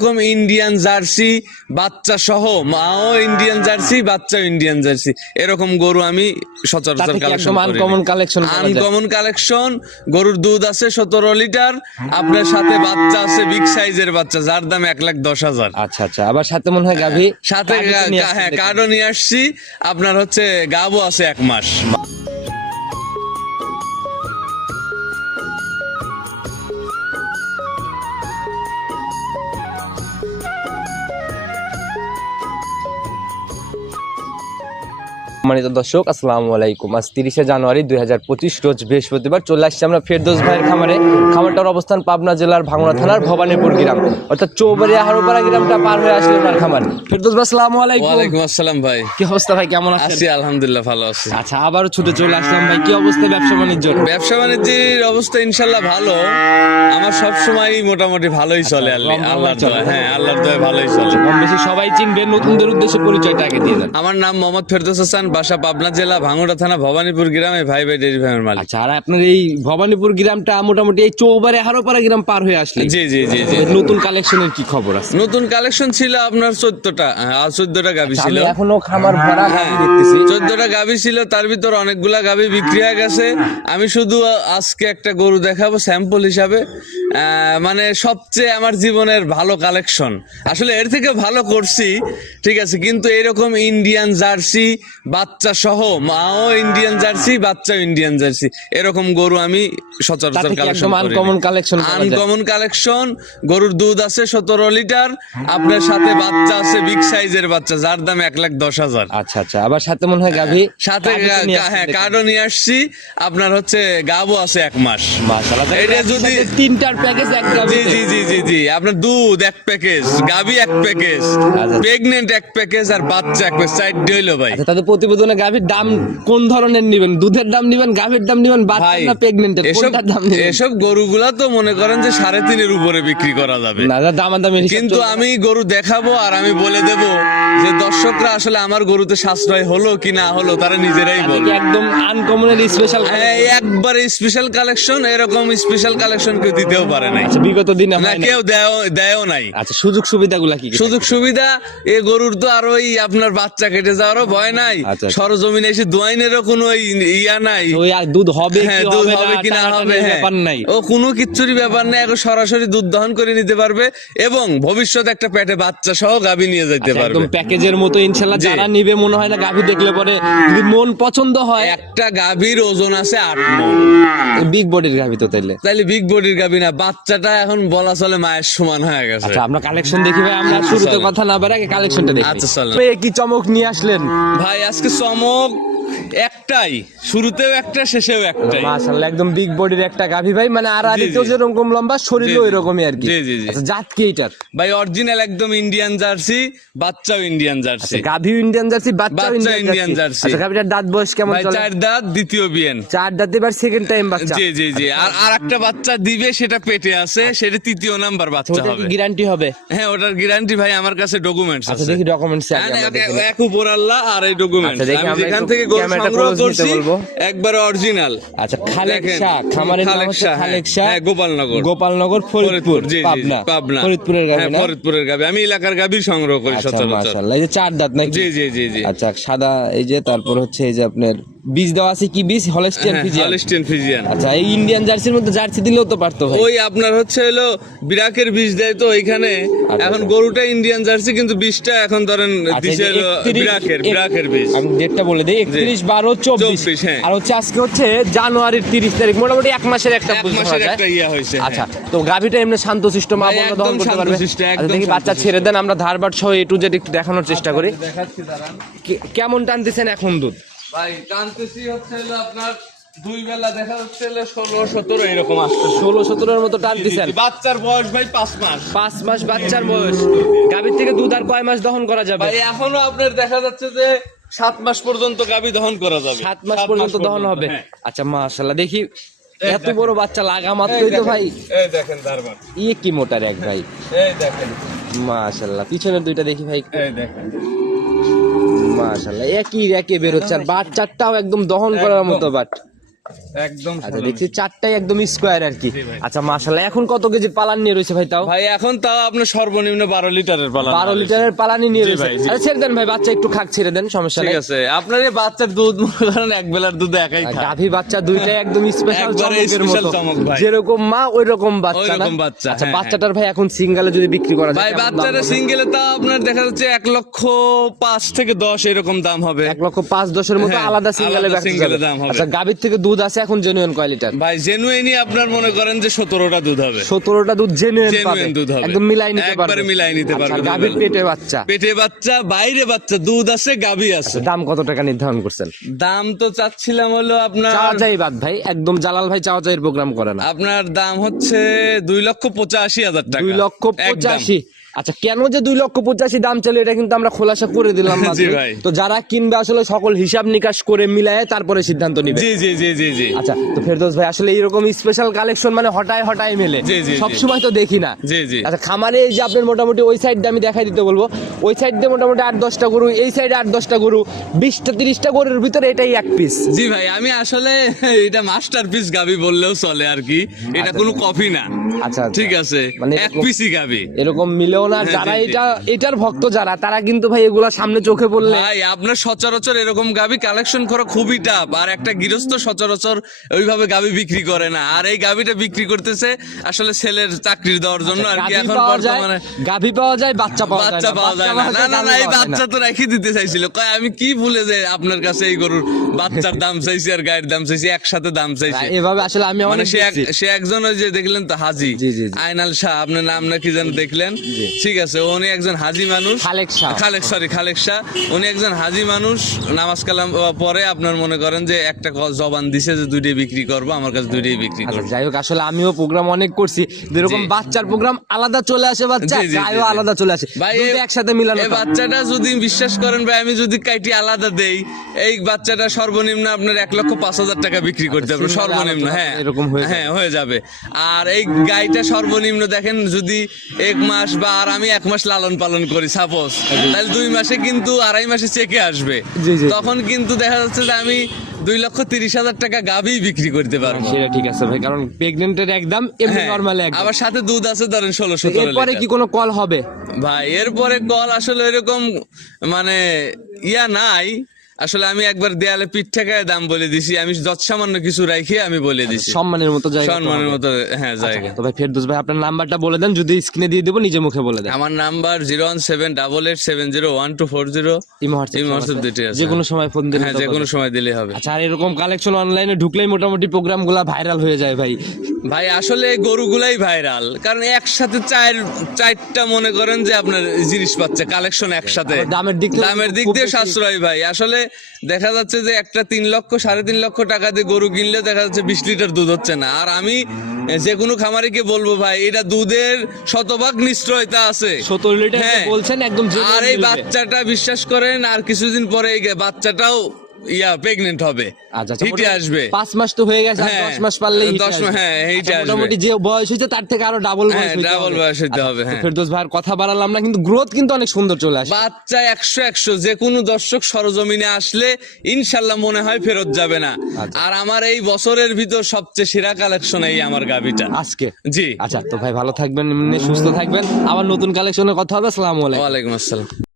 এরকম Indian jersey বাচ্চা সহ মাও ইন্ডিয়ান জার্সি বাচ্চা ইন্ডিয়ান জার্সি এরকম গরু আমি সচরাচর কালেকশন পাওয়া যায়? আনকমন কালেকশন গরুর দুধ আছে সতেরো লিটার আপনার সাথে বাচ্চা আছে বিগ সাইজের বাচ্চা যার দাম এক লাখ দশ হাজার। আচ্ছা আচ্ছা আবার সাথে মনে হয় গাভী সাথে হ্যাঁ কার্ডও নিয়ে আসছি। আপনার হচ্ছে গাবও আছে এক মাস। সম্মানিত দর্শক আসসালামু আলাইকুম। আজ তিরিশে জানুয়ারি দুই হাজার পঁচিশ রোজ বৃহস্পতিবার চলে আসছি আমরা ফেরদোস ভাইয়ের খামারে। খামারটার অবস্থান পাবনা জেলার ভাঙড়া থানার ভবানীপুর গ্রাম। অর্থাৎ চৌবাড়িয়া হারোপাড়া গ্রামটা পার হয়ে আসলে ওনার খামার। ফেরদোস ভাই আসসালামু আলাইকুম। ওয়ালাইকুম আসসালাম ভাই। কি অবস্থা ভাই কেমন আছি আলহামদুলিল্লাহ ভালো আছি। আচ্ছা আবারও ছুটে চলে আসলাম ভাই কি অবস্থা ব্যবসা বাণিজ্য? ব্যবসা বাণিজ্যের অবস্থা ইনশাল্লাহ ভালো। আমার সব সময় মোটামুটি ভালোই চলে আল্লাহ আল্লাহর চলে। হ্যাঁ আল্লাহর দোয়া ভালোই চলে। কম বেশি সবাই চিনবে নতুনদের উদ্দেশ্যে পরিচয়টা আগে দিয়ে দেন। আমার নাম মোহাম্মদ ফেরদৌস হাসান বাসা পাবনা জেলা ভাঙ্গুড়া থানা ভবানীপুর গ্রামে ভাই ভাই ডেরি ফার্মের মালিক। আচ্ছা আর আপনার এই ভবানীপুর গ্রামটা মোটামুটি এই চৌবাড়ি হারোপাড়া গ্রাম পার হয়ে আসলে জি জি জি জি। নতুন কালেকশনের কি খবর আছে? নতুন কালেকশন ছিল আপনার চোদ্দটা চোদ্দটা গাভি ছিল। আমি এখনও খামার ভরা হ্যাঁ। গাভী দেখতেছি। চোদ্দটা গাভি ছিল তার ভিতর অনেকগুলা গাভি বিক্রি হয়ে গেছে। আমি শুধু আজকে একটা গরু দেখাবো স্যাম্পল হিসাবে। মানে সবচেয়ে আমার জীবনের ভালো কালেকশন আসলে এর থেকে ভালো করছি ঠিক আছে কিন্তু এরকম ইন্ডিয়ান জার্সি বাচ্চা সহ মাও ইন্ডিয়ান জার্সি বাচ্চা ইন্ডিয়ান জার্সি এরকম গরু আমি সচরাচর collection uncommon collection uncommon collection গরুর দুধ আছে সতেরো লিটার আপনার সাথে বাচ্চা আছে বিগ সাইজের বাচ্চা যার দাম এক লাখ দশ হাজার। আচ্ছা আচ্ছা আবার সাথে মনে হয় গাভী সাথে হ্যাঁ কার্ডও নিয়ে আসছি আপনার হচ্ছে গাবও আছে এক মাস। এটা যদি- তিনটার প্যাকেজ এক জি জি জি জি জি। আপনার দুধ এক প্যাকেজ গাবি এক প্যাকেজ আচ্ছা। প্রেগনেন্ট এক প্যাকেজ আর বাচ্চা এক প্যাকেজ সাইড হইল ভাই। আচ্ছা তাদের প্রতিবেদনে গাভীর দাম কোন ধরনের নেবেন? দুধের দাম নেবেন গাভীর দাম নেবেন বাচ্চা না প্রেগনেন্টের কোনটার দাম নেবেন? এসব গরুগুলা তো মনে করেন যে সাড়ে তিনের উপরে বিক্রি করা যাবে। না দাম দামের কিন্তু আমি গরু দেখাবো আর আমি বলে দেব যে দর্শকরা আসলে আমার গরুতে সাশ্রয় হলো কি না হলো তারা নিজেরাই বলবে। একদম আনকমনের স্পেশাল হ্যাঁ, একবারে স্পেশাল কালেকশন এরকম স্পেশাল কালেকশন কেউ দিতেও পারে নাই। আচ্ছা বিগত দিনে না কেউ দেয়ও নাই। আচ্ছা সুযোগ সুবিধাগুলো কি সুযোগ সুবিধা এ গরুর তো আর ওই আপনার বাচ্চা কেটে যাওয়ারও ভয় নাই। আচ্ছা, আচ্ছা। সরজমিনে এসে দোয়াইনেরও কোনো ওই ইয়া নাই। ওই আর দুধ হবে হ্যাঁ কি দুধ হবে কি না হবে হ্যাঁ। ব্যাপার নাই। ও কোনো ব্যাপার নেই এখন সরাসরি দুধ দহন করে নিতে পারবে এবং ভবিষ্যতে একটা পেটে বাচ্চা সহ গাবি নিয়ে যেতে পারবে। একদম প্যাকেজের মতো ইনশাল্লাহ জি। যারা নিবে মনে হয় না গাভী দেখলে পরে যদি মন পছন্দ হয়। একটা গাভীর ওজন আছে আট মন। বিগ বডির গাভী তো তাইলে। তাইলে বিগ বডির গাভী না বাচ্চাটা এখন বলা চলে মায়ের সমান হয়ে গেছে। আচ্ছা আমরা কালেকশন দেখি ভাই আমরা শুরুতে কথা না বাড়ে আগে কালেকশনটা দেখি। আচ্ছা, চলেন। কি চমক নিয়ে আসলেন? ভাই আজকে চমক একটাই শুরুতেও একটা শেষেও একটাই। মাশাআল্লাহ একদম বিগ বডির একটা গাভী ভাই মানে আর জি। যেরকম লম্বা শরীরও। এরকমই আর কি। জি, জি, জি। আচ্ছা জাত কি এটার ভাই অরিজিনাল একদম ইন্ডিয়ান জার্সি বাচ্চাও ইন্ডিয়ান জার্সি আচ্ছা গাভী ইন্ডিয়ান জার্সি বাচ্চা বাচ্চা ইন্ডিয়ান জার্সি আচ্ছা গাভীটার দাঁত বয়স কেমন চলে? চার দাঁত দ্বিতীয় বিয়েন। চার দাঁত এবার সেকেন্ড টাইম বাচ্চা। জি জি জি। আর আর একটা বাচ্চা দিবে সেটা পেটে আছে সেটা তৃতীয় নাম্বার বাচ্চা হবে। গ্যারান্টি হবে? হ্যাঁ ওটার গ্যারান্টি ভাই আমার কাছে ডকুমেন্টস আচ্ছা আছে। দেখি ডকুমেন্টস হ্যাঁ, এক- উপর আল্লাহ আর এই ডকুমেন্টস আচ্ছা, আমি যেখান থেকে নিতে বলব। একবার অরিজিনাল আচ্ছা খালেক দেখেন, শাহ খামারের নাম হচ্ছে খালেক হ্যাঁ, শাহ। হ্যাঁ, গোপালনগর। গোপালনগর ফরিদপুর পাবনা। পাবনা। ফরিদপুরের হ্যাঁ, ফরিদপুরের গাবি। আমি এলাকার গাবি সংগ্রহ করি আচ্ছা সচরাচর। মাশাআল্লাহ। এই যে চার দাঁত নাকি? জি জি জি জি। আচ্ছা সাদা এই যে তারপর হচ্ছে এই যে আপনার বীজ দেওয়া আছে কি বীজ? হলস্টিয়ান হ্যাঁ, ফিজিয়ান হলিস্টিয়ান ফিজিয়ান আচ্ছা এই ইন্ডিয়ান জার্সির মধ্যে জার্সি দিলেও তো পারতো ওই আপনার হচ্ছে হলো বিরাকের বীজ দেয় তো এখানে। এখন গরুটা ইন্ডিয়ান জার্সি কিন্তু বীজটা এখন ধরেন আচ্ছা, দিছে হলো বিরাকের বিরাকের বীজ। আমি ডেটটা বলে দিই একত্রিশ বারো চব্বিশ। 24, হ্যাঁ। আর হচ্ছে আজকে হচ্ছে জানুয়ারির তিরিশ তারিখ মোটামুটি এক মাসের একটা এক মাসের একটা ইয়া হয়েছে আচ্ছা তো গাভিটা এমনি শান্তশিষ্ট মা বন্ধ দহন করতে পারবে। আচ্ছা একদম দেখি বাচ্চা ছেড়ে দেন আমরা ধারবাট সহ এ টু জেড একটু দেখানোর চেষ্টা করি। কেমন টানতেছেন এখন দুধ? ভাই টানতেছি হচ্ছে আপনার দুই বেলা দেখা যাচ্ছে ষোলো সতেরো এরকম আসছে ষোলো সতেরোর মতো টানতেছেন বাচ্চার বয়স ভাই পাঁচ মাস। পাঁচ মাস বাচ্চার বয়স। গাভীর থেকে দুধ আর কয় মাস দহন করা যাবে? ভাই এখনও আপনার দেখা যাচ্ছে যে সাত মাস পর্যন্ত গাবি দহন করা যাবে। সাত মাস পর্যন্ত দহন হবে। হ্যাঁ। আচ্ছা মাশাল্লাহ দেখি। এত বড় বাচ্চা লাগা মাত্রই তো ভাই। এই দেখেন দারবার। ইয়ে কি মোটার এক ভাই। এই দেখেন। মাশাল্লাহ পিছনের দুইটা দেখি ভাই। এই দেখেন। মাশাল্লাহ একই রেকে বেরোচ্ছে আর বাট চারটাও একদম দহন করার মতো বাট একদম আচ্ছা দেখছি চারটাই একদম স্কোয়ার আর কি। আচ্ছা মাশাল্লাহ এখন কত কেজি পালান নিয়ে রয়েছে ভাই তাও? ভাই এখন তাও আপনার সর্বনিম্ন বারো লিটারের পালা বারো লিটারের পালানি নিয়ে রয়েছে। আচ্ছা ছেড়ে দেন ভাই বাচ্চা একটু খাক ছেড়ে দেন সমস্যা ঠিক আছে আপনার এই বাচ্চার দুধ এক বেলার দুধ একাই খায়। গাভী বাচ্চা দুইটাই একদম স্পেশাল চমকের মতো। যেরকম মা ওই রকম বাচ্চা না? বাচ্চা, আচ্ছা হ্যাঁ, বাচ্চাটার ভাই এখন সিঙ্গেলে যদি বিক্রি করা যায় ভাই বাচ্চাটা? সিঙ্গেলে তা আপনার দেখা যাচ্ছে এক লক্ষ পাঁচ থেকে দশ এরকম দাম হবে। এক লক্ষ পাঁচ দশের মতো হ্যাঁ, আলাদা সিঙ্গেলে দাম হবে। আচ্ছা গাভীর থেকে দুধ আছে এখন জেনুইন কয় লিটার ভাই জেনুইনই আপনার মনে করেন যে সতেরোটা দুধ হবে। সতেরোটা দুধ জেনুইন পাবে। দুধ হবে। একদম মিলাই নিতে একবারে পারবে। মিলাই নিতে আচ্ছা, পারবে গাভীর পেটে বাচ্চা। পেটে বাচ্চা বাইরে বাচ্চা দুধ আছে গাবি আছে। দাম কত টাকা নির্ধারণ করছেন? দাম তো চাচ্ছিলাম হলো আপনার চাওয়া চাই বাদ ভাই একদম জালাল ভাই চাওয়া চাইয়ের প্রোগ্রাম করে না। আপনার দাম হচ্ছে দুই লক্ষ পঁচাশি হাজার টাকা। দুই লক্ষ। পঁচাশি। আচ্ছা কেন যে দুই লক্ষ পঁচাশি দাম চলে এটা কিন্তু আমরা খোলাসা করে দিলাম। তো যারা কিনবে আসলে সকল হিসাব নিকাশ করে মিলায় তারপরে সিদ্ধান্ত নিবে। জি জি জি জি জি। আচ্ছা তো ফেরদৌস ভাই আসলে এইরকম স্পেশাল কালেকশন মানে হঠাৎ হঠাৎ মেলে। সবসময় তো দেখি না। জি জি। আচ্ছা খামারে এই যে আপনার মোটামুটি ওই সাইড আমি দেখাই দিতে বলব। ওই সাইড দিয়ে মোটামুটি আট দশটা গরু এই সাইডে আট দশটা গরু বিশটা তিরিশটা গরুর ভিতরে এটাই এক পিস জি ভাই আমি আসলে এটা মাস্টার পিস গাবি বললেও চলে আর কি। এটা কোনো কফি না। আচ্ছা, আচ্ছা। ঠিক আছে। মানে এক পিসই গাবি। এরকম মিলেও হ্যাঁ, যারা। এটা এটার ভক্ত যারা তারা কিন্তু ভাই এগুলা সামনে চোখে পড়লে ভাই আপনার সচরাচর এরকম গাবি কালেকশন করা খুবই টাফ আর একটা গৃহস্থ সচরাচর ওইভাবে গাবি বিক্রি করে না। আর এই গাবিটা বিক্রি করতেছে আসলে ছেলের চাকরি দেওয়ার জন্য আর কি এখন বর্তমানে গাভী পাওয়া যায় বাচ্চা পাওয়া যায় বাচ্চা পাওয়া যায় না। না না এই বাচ্চা তো রেখে দিতে চাইছিল। কয় আমি কি ভুলে যে আপনার কাছে এই গরুর বাচ্চার দাম চাইছি আর গায়ের দাম চাইছি একসাথে দাম চাইছি। এভাবে আসলে আমি মানে সে এক- সে একজন ওই যে দেখলেন তো হাজি। আইনাল শাহ আপনার নাম না কি যেন দেখলেন? ঠিক আছে উনি একজন হাজি মানুষ। খালেক শাহ। খালেক সরি খালেক শাহ। উনি একজন হাজি মানুষ নামাজ কালাম পরে আপনার মনে করেন যে একটা জবান দিছে যে দুইটাই বিক্রি করব আমার কাছে দুইটাই বিক্রি আচ্ছা করব। যাই হোক আসলে আমিও প্রোগ্রাম অনেক করছি। যেরকম বাচ্চার প্রোগ্রাম আলাদা চলে আসে বাচ্চা গায়েও। আলাদা চলে আসে। ভাই একসাথে মিলানো এই বাচ্চাটা যদি বিশ্বাস করেন ভাই আমি যদি কাইটি আলাদা দেই এই বাচ্চাটা সর্বনিম্ন আপনার এক লক্ষ পাঁচ হাজার টাকা বিক্রি করতে পারবে সর্বনিম্ন হ্যাঁ। এরকম হয়ে হ্যাঁ হয়ে যাবে। আর এই গাইটা সর্বনিম্ন দেখেন যদি এক মাস বা আর আমি এক মাস লালন পালন করি সাপোজ তাহলে দুই মাসে কিন্তু আড়াই মাসে চেকে আসবে। তখন কিন্তু দেখা যাচ্ছে যে আমি দুই লক্ষ তিরিশ হাজার টাকা গাভি বিক্রি করতে পারব। সেটা ঠিক আছে ভাই কারণ প্রেগনেন্টের একদম এমনি হ্যাঁ, আবার সাথে দুধ আছে ধরেন ষোলো সতেরো এরপরে। কি কোনো কল হবে? ভাই এরপরে কল আসলে এরকম মানে ইয়া নাই। আসলে আমি একবার দেয়ালে পিঠ ঠেকায় দাম বলে দিছি আমি যত সামান্য কিছু রাখি আমি বলে দিছি। সম্মানের মতো জায়গা সম্মানের মতো হ্যাঁ জায়গা তবে ফেরদৌস ভাই আপনার নাম্বারটা বলে দেন যদি স্ক্রিনে দিয়ে দেবো নিজে মুখে বলে দেন। আমার number zero one seven double eight seven zero one two four zero. Imo WhatsApp imo সব হোয়াটসঅ্যাপ আছে। যে কোনো সময় ফোন দিলে হ্যাঁ যে কোনো সময় দিলে হবে। আচ্ছা আর এরকম কালেকশন অনলাইনে ঢুকলেই মোটামুটি প্রোগ্রামগুলা ভাইরাল হয়ে যায় ভাই। ভাই আসলে গরুগুলাই ভাইরাল কারণ একসাথে চার চারটা মনে করেন যে আপনার জিনিস পাচ্ছে কালেকশন একসাথে দামের দিক দামের দিক দিয়ে সাশ্রয় ভাই। আসলে দেখা যাচ্ছে যে একটা তিন লক্ষ সাড়ে তিন লক্ষ টাকা দিয়ে গরু কিনলে দেখা যাচ্ছে বিশ লিটার দুধ হচ্ছে না। আর আমি যে কোনো খামারিকে বলব ভাই এটা দুধের শতভাগ নিশ্চয়তা আছে। লিটার হ্যাঁ। বলছেন একদম আর এই বাচ্চাটা বিশ্বাস করেন আর কিছুদিন পরে এই বাচ্চাটাও ইয়া প্রেগনেন্ট হবে। আচ্ছা আচ্ছা, হিটে আসবে। পাঁচ মাস তো হয়ে গেছে হ্যাঁ, দশ মাস পারলেই হিটে দশ হ্যাঁ, হিটে আচ্ছা, আসবে। মোটামুটি যে বয়স হয়েছে তার থেকে আরও ডাবল হ্যাঁ, বয়স হবে। বয়স আচ্ছা, হবে, হ্যাঁ। ফেরদৌস ভাইয়ের কথা বাড়ালাম না কিন্তু গ্রোথ কিন্তু অনেক সুন্দর চলে আসে বাচ্চা একশো একশো যে কোনো দর্শক সরজমিনে আসলে ইনশাল্লাহ মনে হয় ফেরত যাবে না। আর আমার এই বছরের ভিতর সবচেয়ে সেরা কালেকশন এই আমার গাবিটা আজকে? জি। আচ্ছা তো ভাই ভালো থাকবেন সুস্থ থাকবেন। আবার নতুন কালেকশনের কথা হবে আসসালামু আলাইকুম। ওয়ালাইকুম আসসালাম।